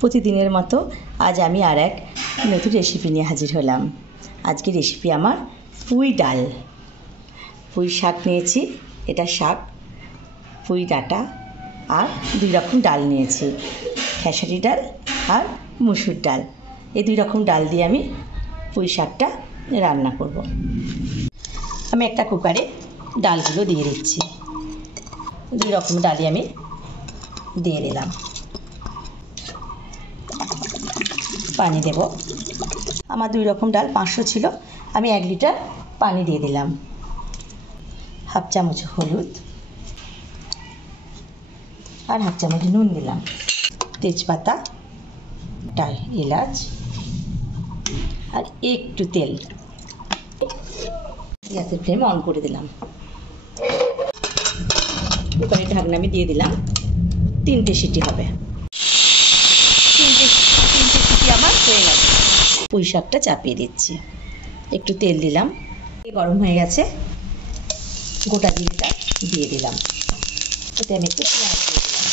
প্রতিদিনের মতো আজ আমি আর এক নতুন রেসিপি নিয়ে হাজির হলাম। আজকে রেসিপি আমার পুঁই ডাল। পুঁই শাক নিয়েছি, এটা শাক, পুঁই ডাঁটা আর দুই রকম ডাল নিয়েছি, খেসারি ডাল আর মুসুর ডাল। এই দুই রকম ডাল দিয়ে আমি পুঁই শাকটা রান্না করব। আমি একটা কুকারে ডালগুলো দিয়ে দিচ্ছি। দুই রকম ডালই আমি দিয়ে দিলাম। পানি দেব। আমার দুই রকম ডাল 500 ছিল, আমি 1 লিটার পানি দিয়ে দিলাম। হাফ চামচ হলুদ আর হাফ চামচ নুন দিলাম। তেজপাতা, এলাচ আর একটু তেল। গ্যাসের ফ্লেম অন করে দিলাম। কুকারের ঢাকনা আমি দিয়ে দিলাম। 3টে সিটি হবে। 3টে সিটি আমার হয়ে গেছে। পুঁই শাকটা চাপিয়ে দিচ্ছি। একটু তেল দিলাম। গরম হয়ে গেছে, গোটা জিরেটা দিয়ে দিলাম। এতে আমি একটু পেঁয়াজ দিয়ে দিলাম।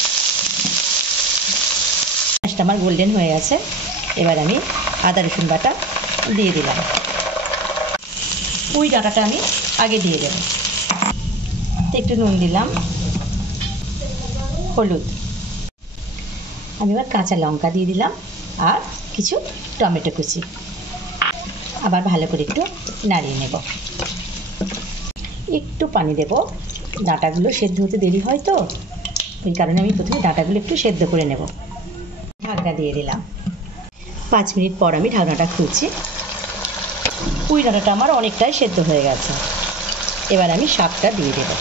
পেঁয়াজটা আমার গোল্ডেন হয়ে গেছে। এবার আমি আদা রসুন বাটা দিয়ে দিলাম। পুঁই ডাঁটাটা আমি আগে দিয়ে দেব। একটু নুন দিলাম, হলুদ। আমি এবার কাঁচা লঙ্কা দিয়ে দিলাম আর কিছু টমেটো কুচি। আবার ভালো করে একটু নাড়িয়ে নেব। একটু পানি দেব, ডাঁটাগুলো সেদ্ধ হতে দেরি হয় তো, ওই কারণে আমি প্রথমে ডাঁটাগুলো একটু সেদ্ধ করে নেব। ঢাকনা দিয়ে দিলাম। 5 মিনিট পর আমি ঢাকনাটা খুলছি। পুঁই ডাঁটাটা আমার অনেকটাই সেদ্ধ হয়ে গেছে। এবার আমি শাকটা দিয়ে দেব।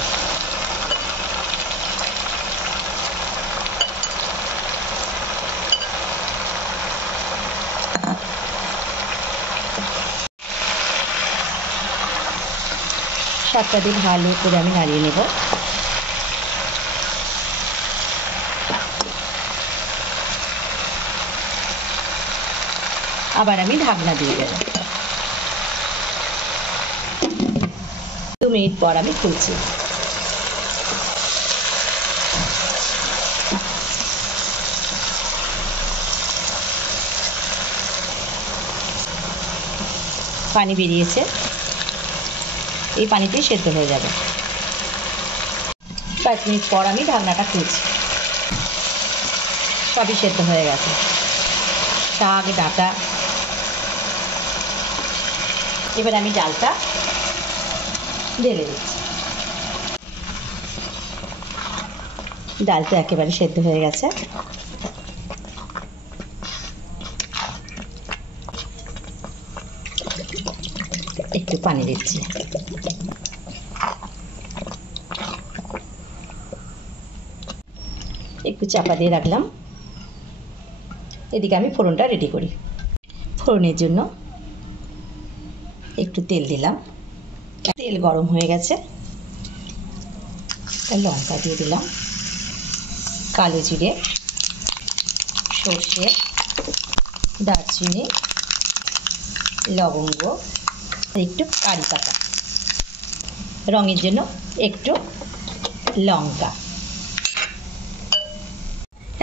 শাকটা দিয়ে ভালো করে আমি নাড়িয়ে নেব। আবার আমি ঢাকনা দিয়ে দেব। 2 মিনিট পর আমি খুলছি। পানি বেরিয়েছে, এই পানিতেই সেদ্ধ হয়ে যাবে। 5 মিনিট পর আমি ঢাকনাটা খুলছি। সবই সেদ্ধ হয়ে গেছে, শাক, ডাঁটা। এবার আমি ডালটা ঢেলে দিচ্ছি। ডালটা একেবারে সেদ্ধ হয়ে গেছে। একটু পানি দিচ্ছি। একটু চাপা দিয়ে রাখলাম। এদিকে আমি ফোড়নটা রেডি করি। ফোড়নের জন্য একটু তেল দিলাম। তেল গরম হয়ে গেছে, লঙ্কা দিয়ে দিলাম, কালো জিরে, সর্ষে, দারচিনি, লবঙ্গ, একটু কারি পাতা, রঙের জন্য একটু লঙ্কা।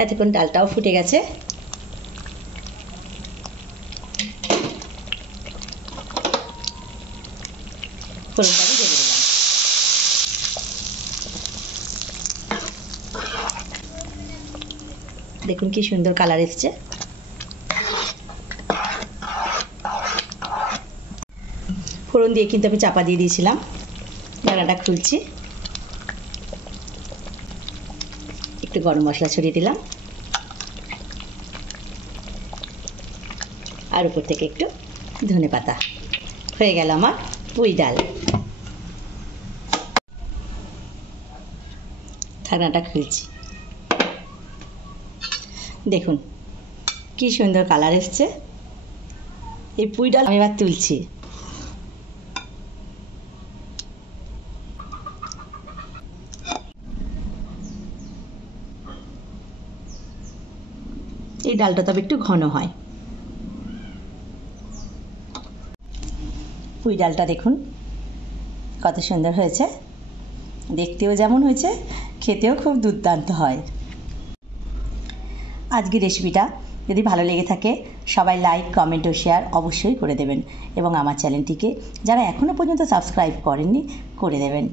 এতক্ষণ ডালটাও ফুটে গেছে। ফোড়নটা আমি দিয়ে দিলাম। দেখুন কি সুন্দর কালার এসছে। ফোড়ন দিয়ে কিন্তু আমি চাপা দিয়ে দিয়েছিলাম। ঢাকনাটা খুলছি। একটু গরম মশলা ছড়িয়ে দিলাম আর উপর থেকে একটু ধনেপাতা। হয়ে গেল আমার পুঁই ডাল। ঢাকনাটা খুলছি। দেখুন কি সুন্দর কালার এসছে। এই পুঁই ডাল আমি এবার তুলছি। এই ডালটা তবে একটু ঘন হয়। পুঁই ডালটা দেখুন কত সুন্দর হয়েছে। দেখতেও যেমন হয়েছে, খেতেও খুব দুর্দান্ত হয়। আজকের রেসিপিটা যদি ভালো লেগে থাকে সবাই লাইক কমেন্ট ও শেয়ার অবশ্যই করে দেবেন এবং আমার চ্যানেলটিকে যারা এখনও পর্যন্ত সাবস্ক্রাইব করেননি করে দেবেন।